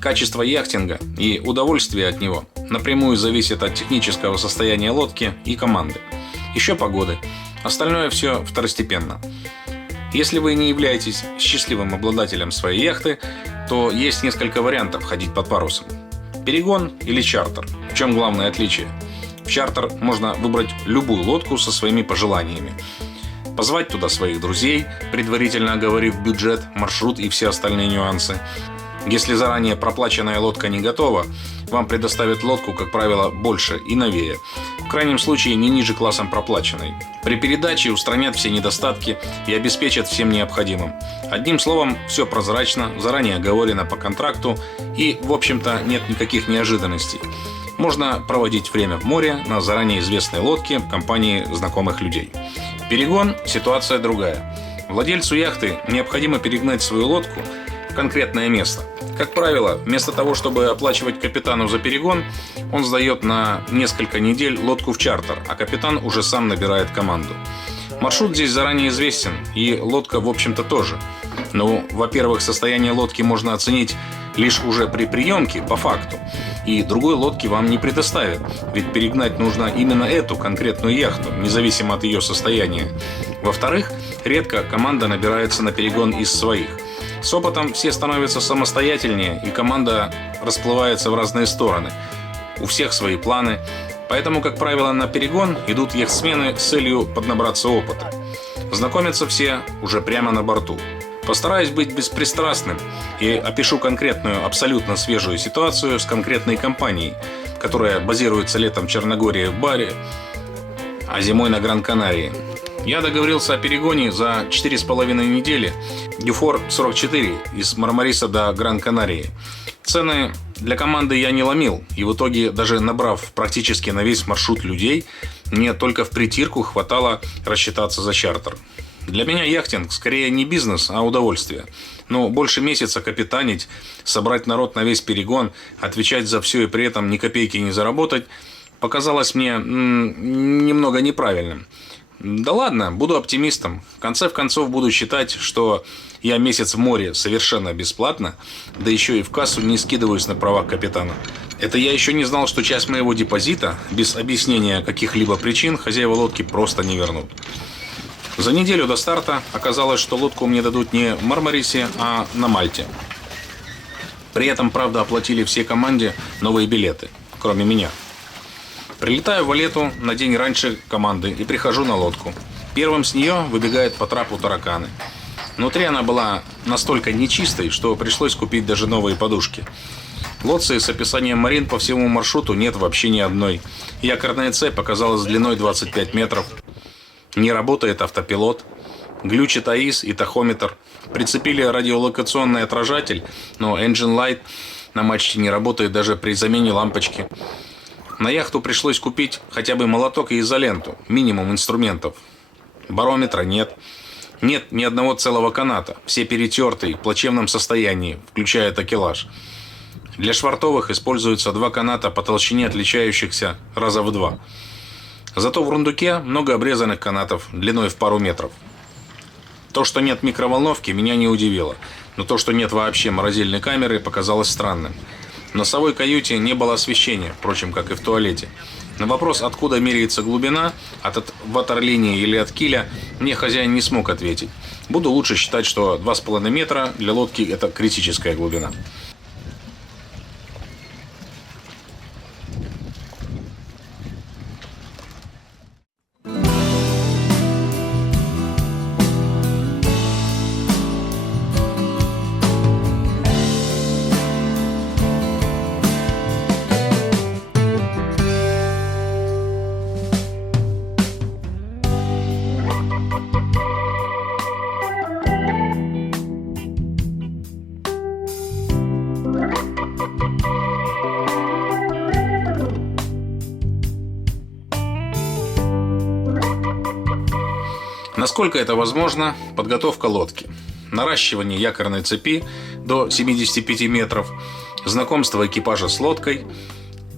Качество яхтинга и удовольствие от него напрямую зависит от технического состояния лодки и команды. Еще погоды. Остальное все второстепенно. Если вы не являетесь счастливым обладателем своей яхты, то есть несколько вариантов ходить под парусом. Перегон или чартер. В чем главное отличие? В чартер можно выбрать любую лодку со своими пожеланиями. Позвать туда своих друзей, предварительно оговорив бюджет, маршрут и все остальные нюансы. Если заранее проплаченная лодка не готова, вам предоставят лодку, как правило, больше и новее. В крайнем случае, не ниже классом проплаченной. При передаче устранят все недостатки и обеспечат всем необходимым. Одним словом, все прозрачно, заранее оговорено по контракту и, в общем-то, нет никаких неожиданностей. Можно проводить время в море на заранее известной лодке в компании знакомых людей. Перегон – ситуация другая. Владельцу яхты необходимо перегнать свою лодку в конкретное место. Как правило, вместо того, чтобы оплачивать капитану за перегон, он сдает на несколько недель лодку в чартер, а капитан уже сам набирает команду. Маршрут здесь заранее известен, и лодка, в общем-то, тоже. Но, во-первых, состояние лодки можно оценить лишь уже при приемке, по факту. И другой лодки вам не предоставят, ведь перегнать нужно именно эту конкретную яхту, независимо от ее состояния. Во-вторых, редко команда набирается на перегон из своих. С опытом все становятся самостоятельнее, и команда расплывается в разные стороны. У всех свои планы, поэтому, как правило, на перегон идут яхтсмены с целью поднабраться опыта. Знакомятся все уже прямо на борту. Постараюсь быть беспристрастным и опишу конкретную, абсолютно свежую ситуацию с конкретной компанией, которая базируется летом в Черногории в Баре, а зимой на Гран-Канарии. Я договорился о перегоне за 4,5 недели Дюфор 44 из Мармариса до Гран-Канарии. Цены для команды я не ломил, и в итоге, даже набрав практически на весь маршрут людей, мне только в притирку хватало рассчитаться за чартер. Для меня яхтинг скорее не бизнес, а удовольствие. Но больше месяца капитанить, собрать народ на весь перегон, отвечать за все и при этом ни копейки не заработать, показалось мне немного неправильным. Да ладно, буду оптимистом. В конце концов буду считать, что я месяц в море совершенно бесплатно, да еще и в кассу не скидываюсь на правах капитана. Это я еще не знал, что часть моего депозита, без объяснения каких-либо причин, хозяева лодки просто не вернут. За неделю до старта оказалось, что лодку мне дадут не в Мармарисе, а на Мальте. При этом, правда, оплатили всей команде новые билеты, кроме меня. Прилетаю в Валету на день раньше команды и прихожу на лодку. Первым с нее выбегают по трапу тараканы. Внутри она была настолько нечистой, что пришлось купить даже новые подушки. Лодцы с описанием марин по всему маршруту нет вообще ни одной. Якорная цепь оказалась длиной 25 метров. Не работает автопилот. Глючит АИС и тахометр. Прицепили радиолокационный отражатель, но Engine Light на мачте не работает даже при замене лампочки. На яхту пришлось купить хотя бы молоток и изоленту, минимум инструментов. Барометра нет. Нет ни одного целого каната, все перетертые, в плачевном состоянии, включая такелаж. Для швартовых используются 2 каната по толщине, отличающихся раза в 2. Зато в рундуке много обрезанных канатов длиной в пару метров. То, что нет микроволновки, меня не удивило, но то, что нет вообще морозильной камеры, показалось странным. В носовой каюте не было освещения, впрочем, как и в туалете. На вопрос, откуда меряется глубина, от ватерлинии или от киля, мне хозяин не смог ответить. Буду лучше считать, что 2,5 метра для лодки – это критическая глубина. Насколько это возможно, подготовка лодки, наращивание якорной цепи до 75 метров, знакомство экипажа с лодкой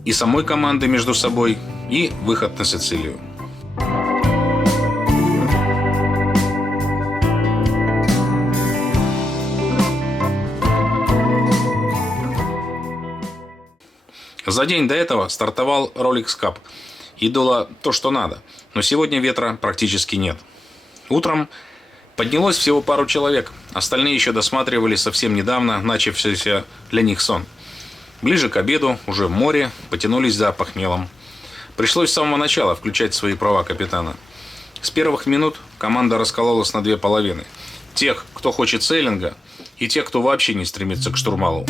и самой команды между собой и выход на Сицилию. За день до этого стартовал Rolex Cup. И дуло то, что надо. Но сегодня ветра практически нет. Утром поднялось всего пару человек. Остальные еще досматривали совсем недавно начавшийся для них сон. Ближе к обеду, уже в море, потянулись за похмелом. Пришлось с самого начала включать свои права капитана. С первых минут команда раскололась на две половины. Тех, кто хочет сейлинга, и тех, кто вообще не стремится к штурвалу.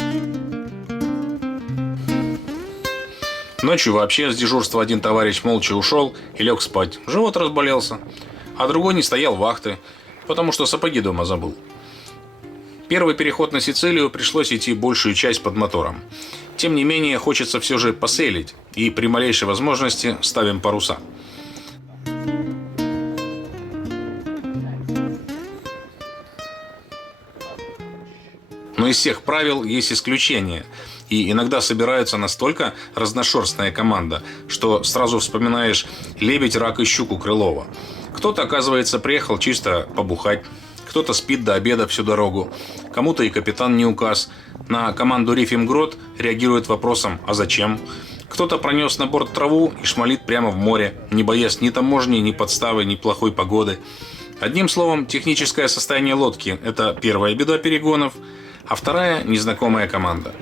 Ночью вообще с дежурства один товарищ молча ушел и лег спать. Живот разболелся. А другой не стоял вахты, потому что сапоги дома забыл. Первый переход на Сицилию пришлось идти большую часть под мотором. Тем не менее, хочется все же посейлить, и при малейшей возможности ставим паруса. Но из всех правил есть исключения. И иногда собирается настолько разношерстная команда, что сразу вспоминаешь лебедь, рак и щуку Крылова. Кто-то, оказывается, приехал чисто побухать, кто-то спит до обеда всю дорогу, кому-то и капитан не указ. На команду «Рифим Грот» реагирует вопросом «а зачем?». Кто-то пронес на борт траву и шмалит прямо в море, не боясь ни таможни, ни подставы, ни плохой погоды. Одним словом, техническое состояние лодки – это первая беда перегонов, а вторая – незнакомая команда.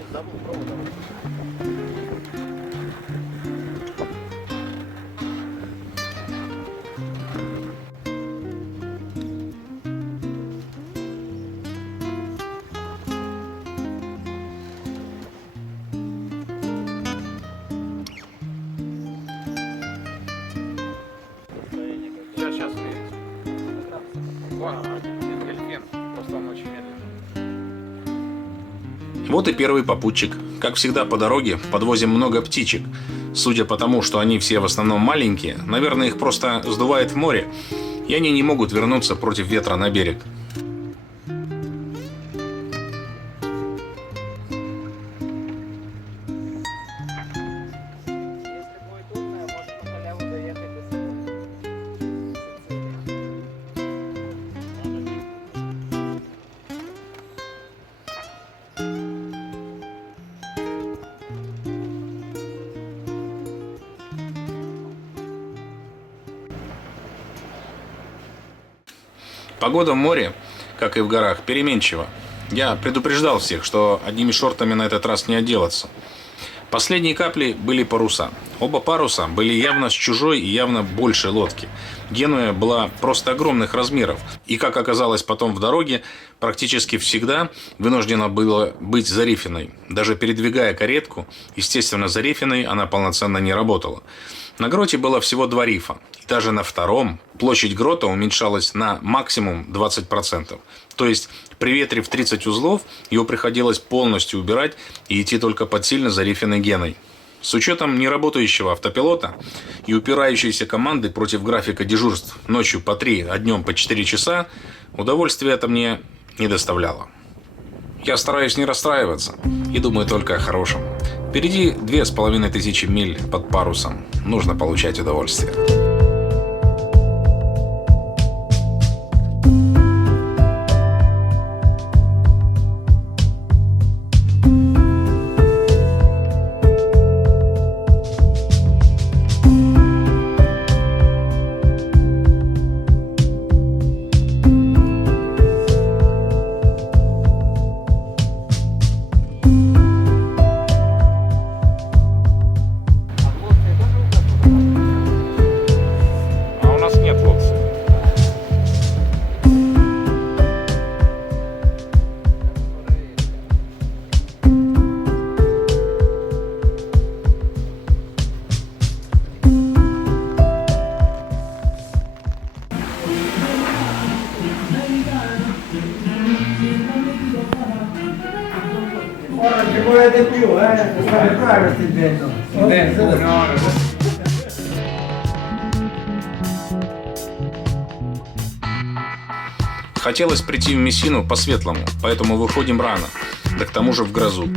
Сейчас увидите. Вон, дельфин, просто он очень медленный. Вот и первый попутчик. Как всегда по дороге подвозим много птичек. Судя по тому, что они все в основном маленькие, наверное, их просто сдувает в море, и они не могут вернуться против ветра на берег. Погода в море, как и в горах, переменчива. Я предупреждал всех, что одними шортами на этот раз не отделаться. Последней каплей были паруса. Оба паруса были явно с чужой и явно большей лодки. Генуя была просто огромных размеров. И, как оказалось потом в дороге, практически всегда вынуждена была быть зарифиной. Даже передвигая каретку, естественно, зарифиной она полноценно не работала. На гроте было всего 2 рифа. И даже на втором площадь грота уменьшалась на максимум 20%. То есть при ветре в 30 узлов его приходилось полностью убирать и идти только под сильно зарифенной геной. С учетом неработающего автопилота и упирающейся команды против графика дежурств ночью по 3, а днем по 4 часа, удовольствия это мне не доставляло. Я стараюсь не расстраиваться и думаю только о хорошем. Впереди 2500 миль под парусом. Нужно получать удовольствие. Ora ci vuole di più, per fare bravo sti vento. Хотелось прийти в Мессину по-светлому, поэтому выходим рано, да к тому же в грозу.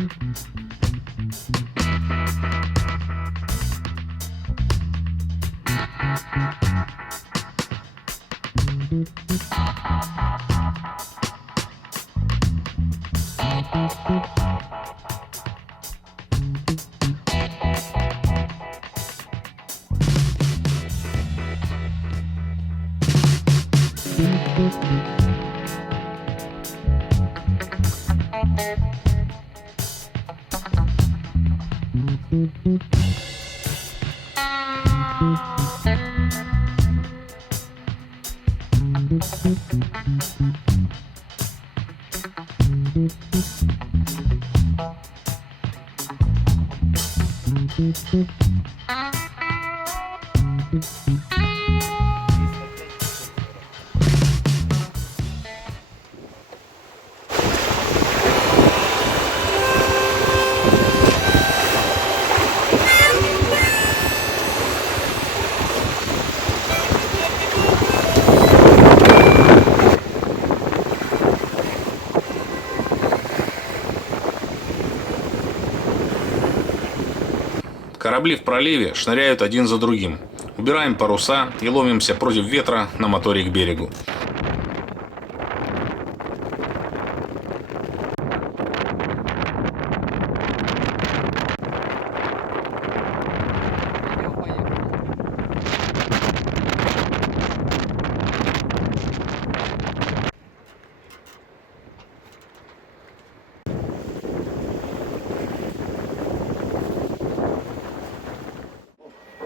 Корабли в проливе шныряют один за другим. Убираем паруса и ломимся против ветра на моторе к берегу.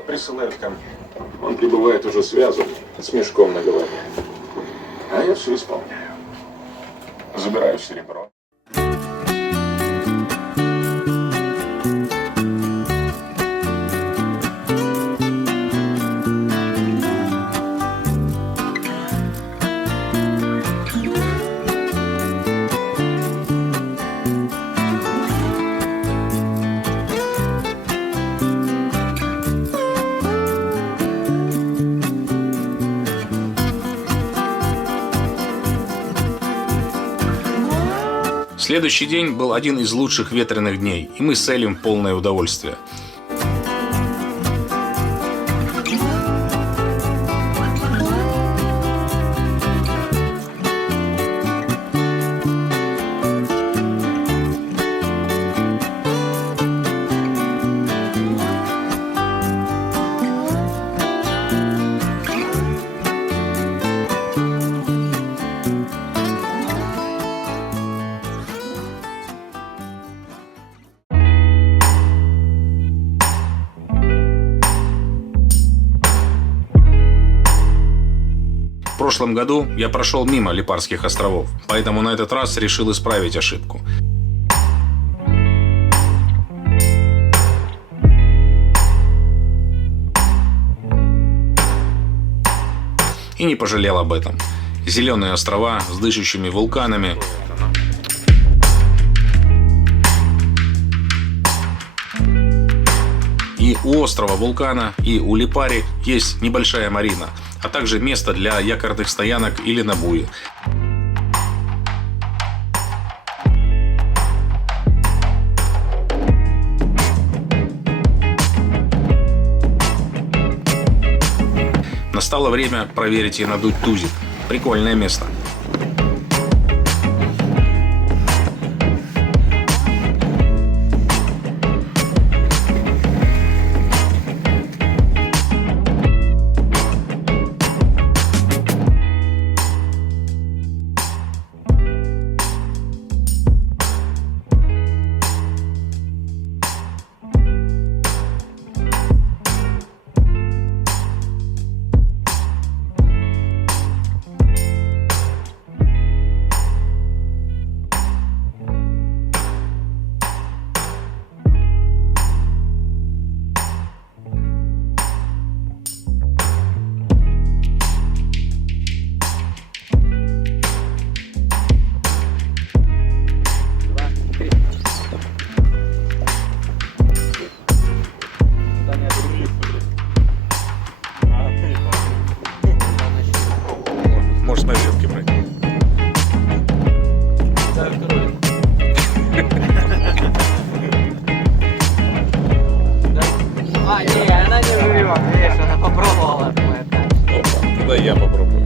Присылают ко мне. Он прибывает уже связанный, с мешком на голове. А я все исполняю. Забираю серебро. Следующий день был один из лучших ветреных дней, и мы с Элем в полное удовольствие. В прошлом году я прошел мимо Липарских островов, поэтому на этот раз решил исправить ошибку. И не пожалел об этом. Зеленые острова с дышащими вулканами. И у острова вулкана, и у Липари есть небольшая марина, а также место для якорных стоянок или на буе. Настало время проверить и надуть тузик. Прикольное место. Можешь на ветке брать. А, не, она не живет, видишь, она попробовала. Опа, тогда я попробую.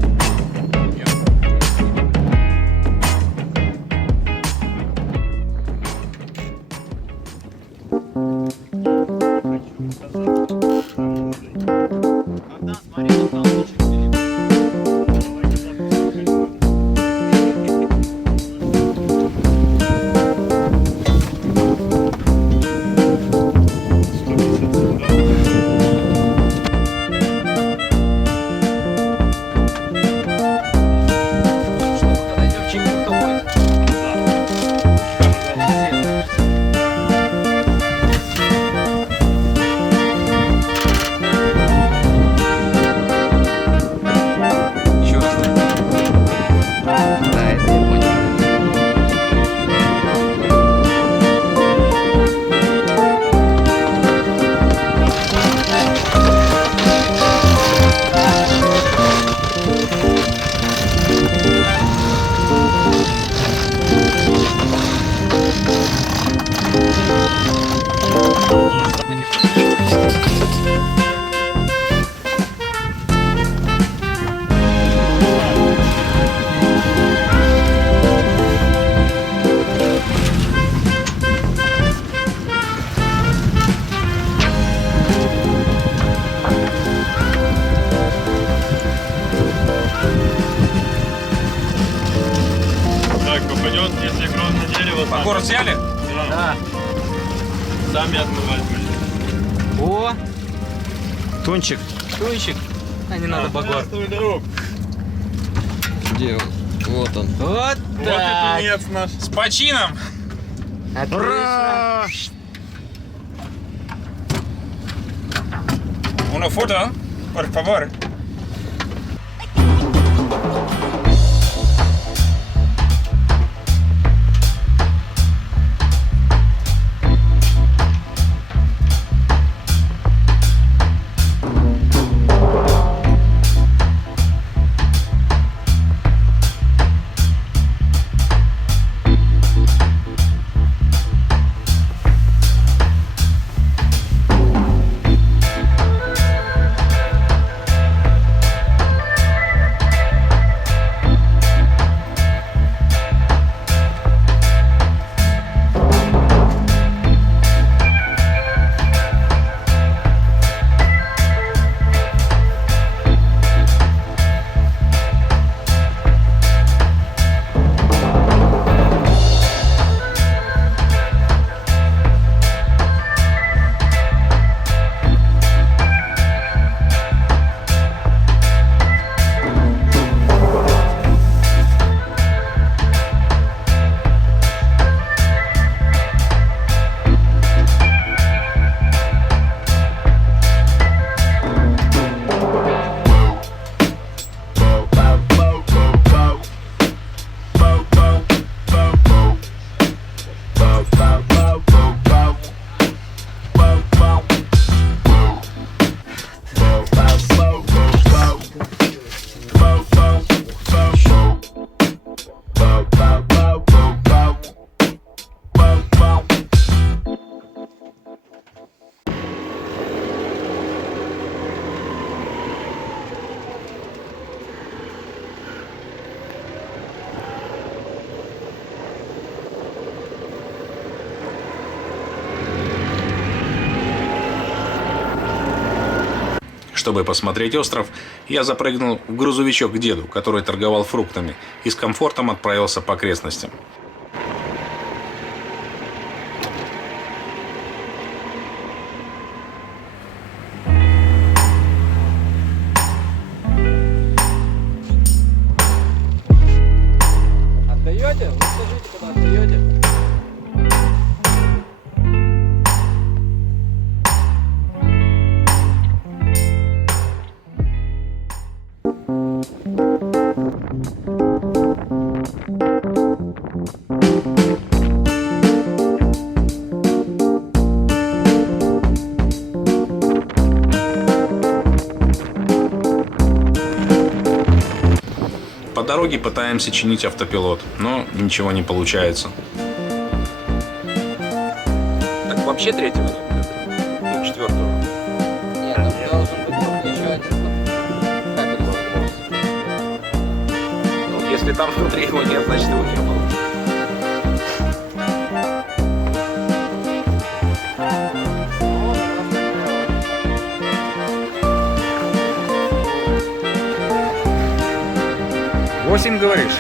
Если огромное дерево, Багор взяли? Да. сами отмывать будем. О, Тунчик. тунчик. А не надо багор. Здравствуй, друг. Где он? Вот он. Вот Вот и так. тунец наш. С почином! Отлично. Una foto, por favor. Чтобы посмотреть остров, я запрыгнул в грузовичок к деду, который торговал фруктами, и с комфортом отправился по окрестностям. Отдаете? Вы скажите, куда отдаете? По дороге пытаемся чинить автопилот, но ничего не получается. Так вообще третьего нет? Ну, четвертого. Нет, там должен быть еще один. Как это называется? Ну, если там внутри его нет, значит его не было. Восемь, говоришь?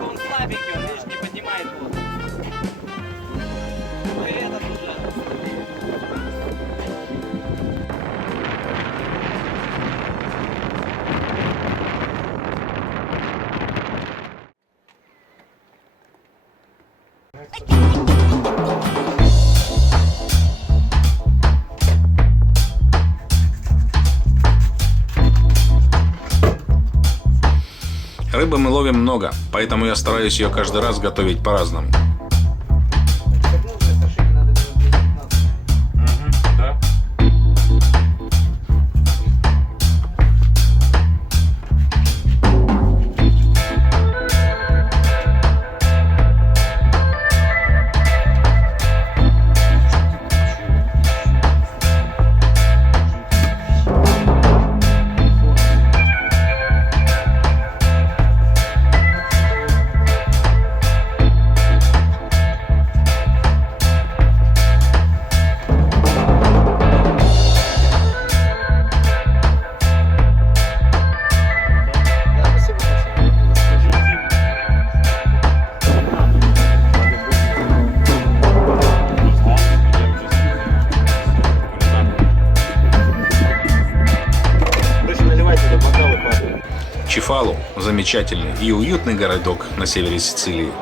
Он слабенький, он, видишь, не поднимает воду. Ну и этот уже. Рыбы мы ловим много, поэтому я стараюсь ее каждый раз готовить по-разному. Да. Чефалу – замечательный и уютный городок на севере Сицилии.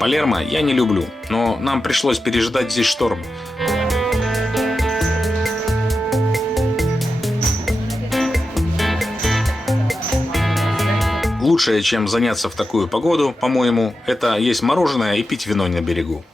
Палермо я не люблю, но нам пришлось переждать здесь шторм. Лучшее, чем заняться в такую погоду, по-моему, это есть мороженое и пить вино на берегу.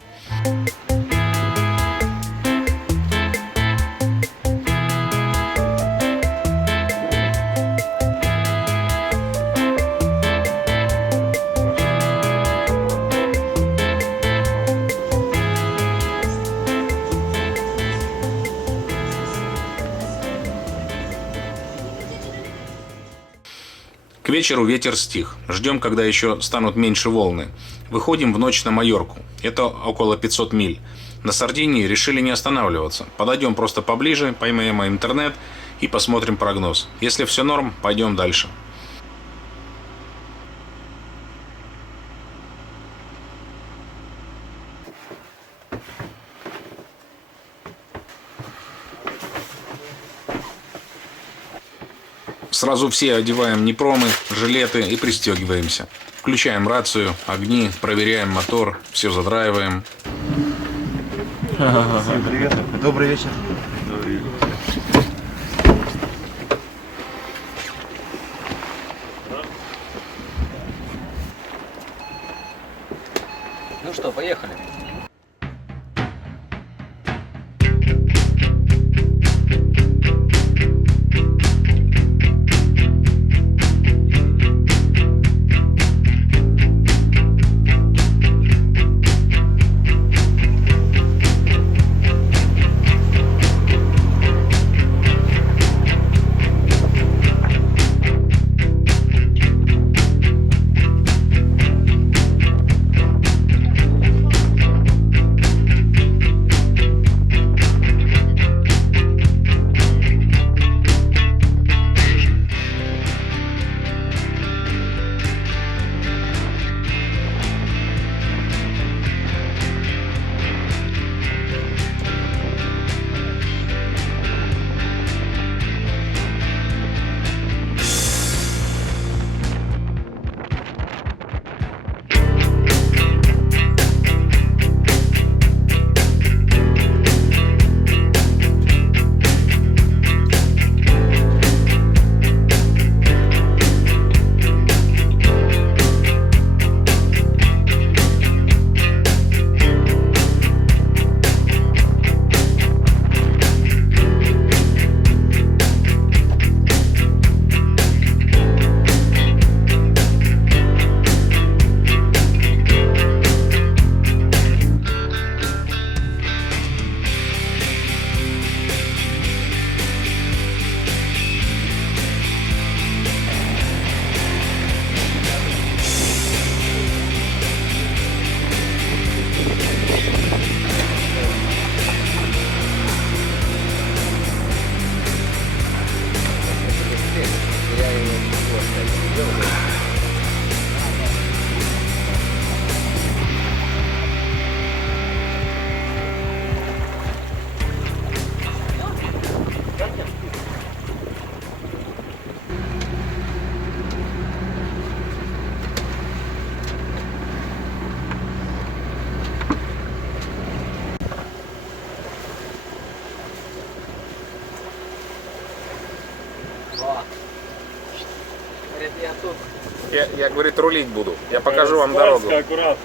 К вечеру ветер стих. Ждем, когда еще станут меньше волны. Выходим в ночь на Майорку. Это около 500 миль. На Сардинии решили не останавливаться. Подойдем просто поближе, поймаем интернет и посмотрим прогноз. Если все норм, пойдем дальше. Сразу все одеваем непромы, жилеты и пристегиваемся. Включаем рацию, огни, проверяем мотор, все задраиваем. Всем привет. Добрый вечер. Ну что, поехали. Я говорит, рулить буду. Я покажу вам дорогу. Аккуратно.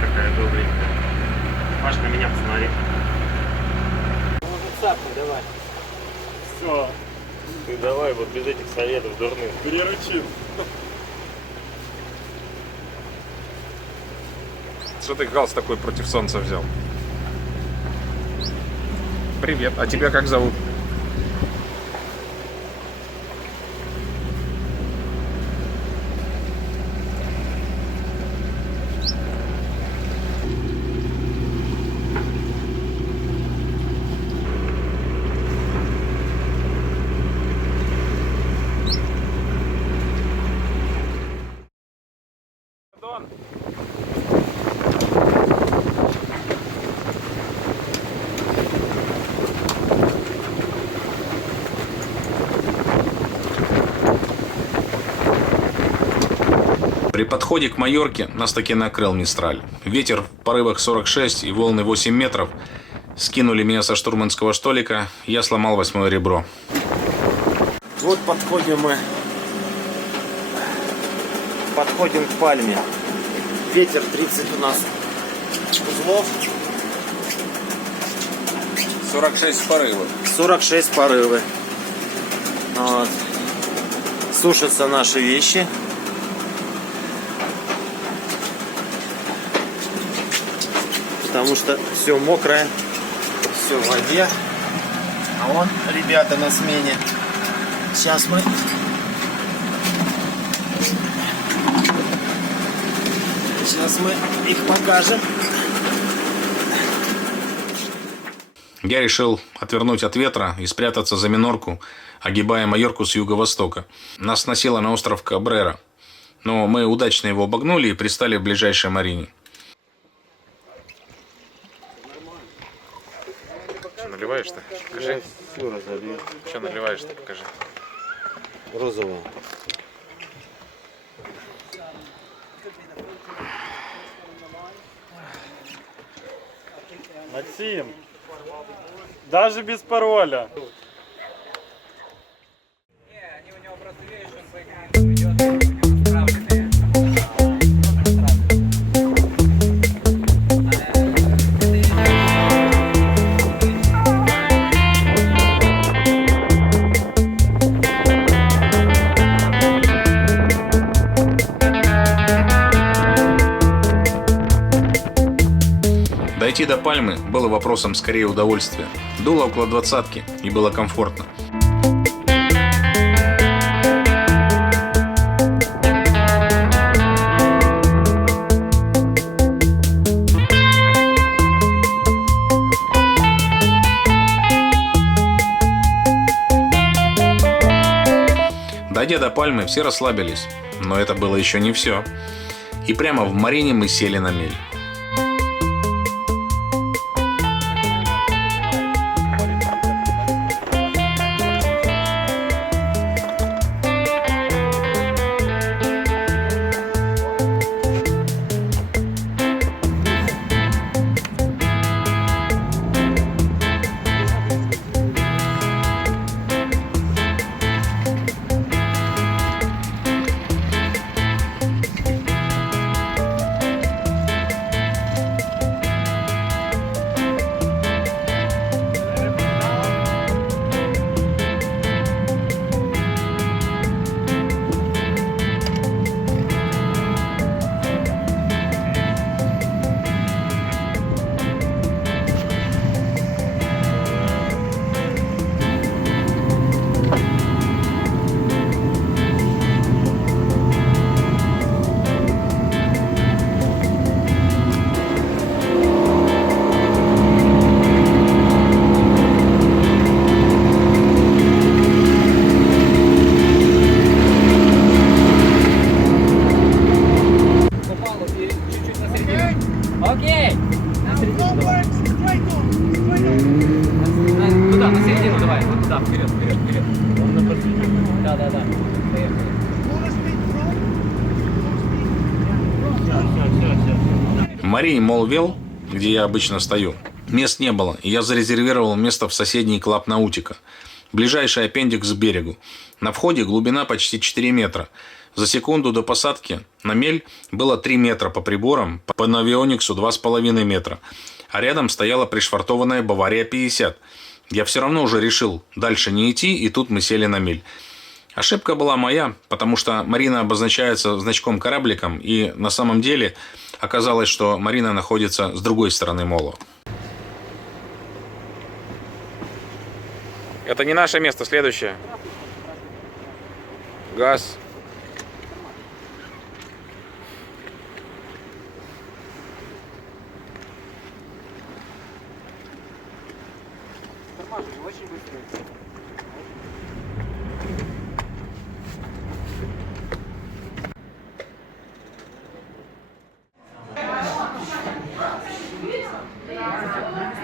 Какая добренькая. Маш, на меня посмотри. Может, цапнуть, давай. Все. Ты давай вот без этих советов дурных. Переручил. Что ты галс такой против солнца взял? Привет, а тебя как зовут? При подходе к Майорке нас таки накрыл Мистраль. Ветер в порывах 46 и волны 8 метров скинули меня со штурманского столика, я сломал 8-е ребро. Вот подходим мы. Подходим к пальме. Ветер 30 у нас узлов. 46 порывов. 46 порывы. Вот. Сушатся наши вещи. Потому что все мокрое, все в воде. А вон ребята на смене. Сейчас мы их покажем. Я решил отвернуть от ветра и спрятаться за минорку, огибая Майорку с юго-востока. Нас сносило на остров Кабрера, но мы удачно его обогнули и пристали в ближайшей марине. Что наливаешь-то? Покажи. Все разолью. Что наливаешь-то? Покажи. Розовое. Максим, даже без пароля. Дойти до Пальмы было вопросом скорее удовольствия. Дуло около 20-ки и было комфортно. Дойдя до Пальмы, все расслабились, но это было еще не все. И прямо в марине мы сели на мель. Марии Молвел, где я обычно стою, мест не было, и я зарезервировал место в соседний клаб Наутика. Ближайший аппендикс к берегу. На входе глубина почти 4 метра. За секунду до посадки на мель было 3 метра по приборам, по Навиониксу 2,5 метра. А рядом стояла пришвартованная Бавария-50. Я все равно уже решил дальше не идти, и тут мы сели на мель. Ошибка была моя, потому что Марина обозначается значком-корабликом, и на самом деле оказалось, что Марина находится с другой стороны мола. Это не наше место, следующее. Газ.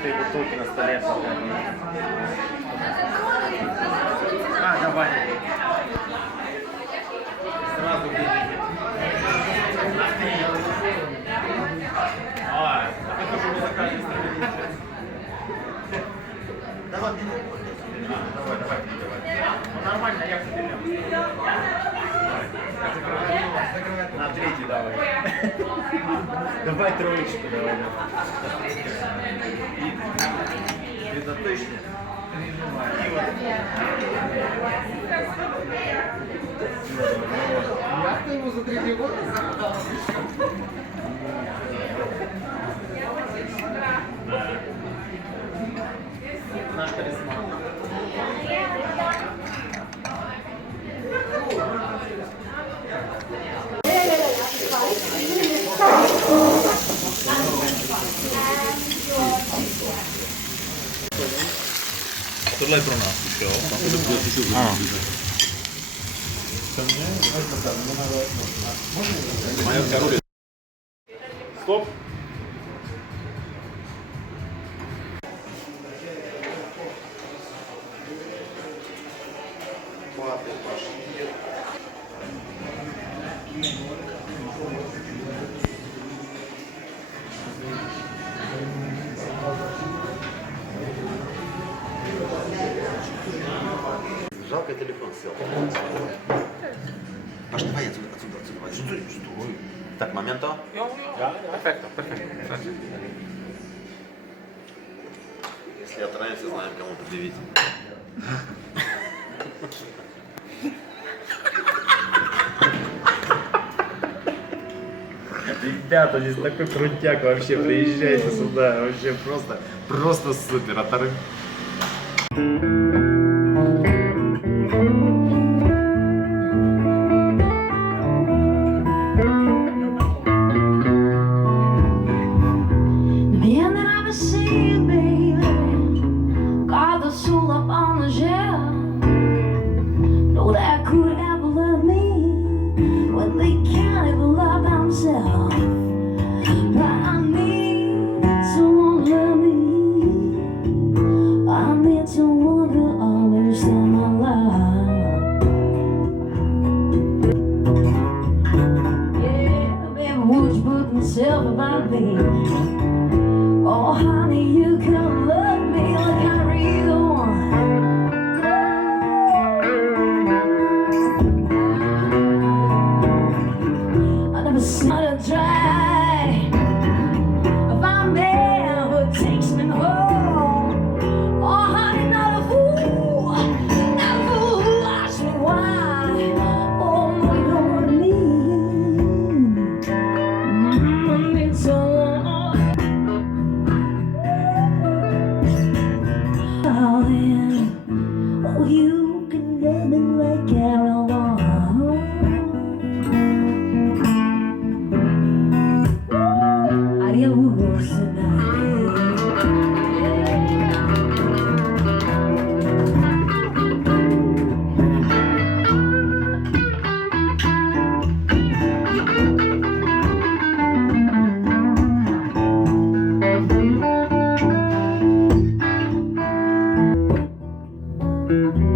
Ты бутылки на столе. А, давай. Сразу бери. Это же музыкальный инструмент. Давай. Давай. Нормально, я заберем. На третий давай. Давай троечку, давай. Это точно. Як ти йому за 3 года? Наш талисман. Стоп. Жалко, телефон сел. Паш, давай отсюда. Стой. Так, моменто. Перфекто. Если отравимся, знаем, кому предъявить. Ребята, здесь такой крутяк вообще, приезжайте сюда, вообще просто супер, оторви. Oh, honey, you can love me like I really want. I never saw it dry. If I'm there, who takes me home? Oh, honey, not a fool who asks me why. Oh, no, you don't want to leave. I need someone. Oh, you can love me like I want. Adios tonight. Thank you.